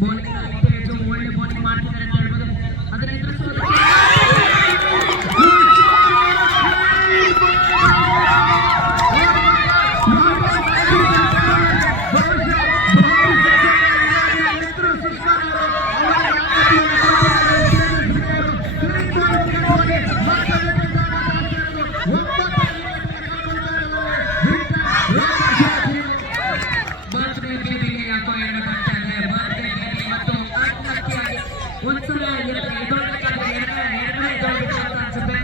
ਬੋਲ ਕੇ ಗೆಸ್ತುಗಳ ಅನ್ಸುತ್ತೆ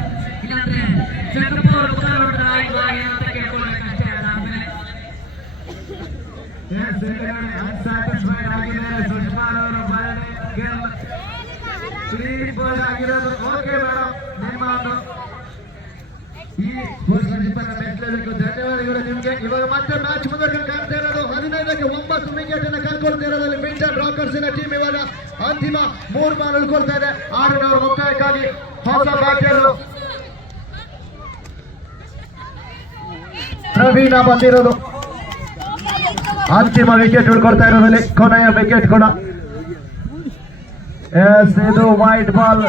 ಅವರು ಆಗಿರೋದು ಓಕೆ ಧನ್ಯವಾದಗಳು. ನಿಮಗೆ ಇವಾಗ ಮತ್ತೆ ಮ್ಯಾಚ್ ಮುಂದೆ ಕಾಣ್ತಾ ಇರೋದು ಹದಿನೈದಕ್ಕೆ ಒಂಬತ್ತು ವಿಕೆಟ್ ಅನ್ನು ಕಳ್ಕೊಳ್ತಾ ಇರೋದ್ರಲ್ಲಿ ಮಿಂಟನ್ನ ಟೀಮ್ ಇವಾಗ ಅಂತಿಮ ಮೂರು ಬಾಲ್ ಉಳ್ಕೊಳ್ತಾ ಇದೆ. ಆಡಿನವರು ಮುಕ್ತಾಯಕ್ಕಾಗಿ ಹೊಸ ಬ್ಯಾಟರ್ ಪ್ರವೀಣ ಬಂದಿರೋದು. ಅಂತಿಮ ವಿಕೆಟ್ ಉಳ್ಕೊಳ್ತಾ ಇರೋದ್ರಲ್ಲಿ ಕೊನೆಯ ವಿಕೆಟ್ ಕೂಡ. ಎಸ್ ಇದು ವೈಟ್ ಬಾಲ್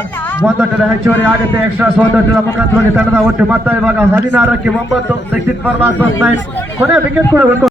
ಒಂದೊಟ್ಟದ ಹೆಚ್ಚುವರಿ ಆಗುತ್ತೆ. ಎಕ್ಸ್ಟ್ರಾ ಒಂದೊಟ್ಟದ ಮುಖಾಂತರವಾಗಿ ತಂಡದ ಒಟ್ಟು ಮೊತ್ತ ಇವಾಗ ಹದಿನಾರಕ್ಕೆ ಒಂಬತ್ತು. ಸಿಕ್ಸ್ ನೈನ್ ಕೊನೆಯ ವಿಕೆಟ್ ಕೂಡ ಉಳ್ಕೊ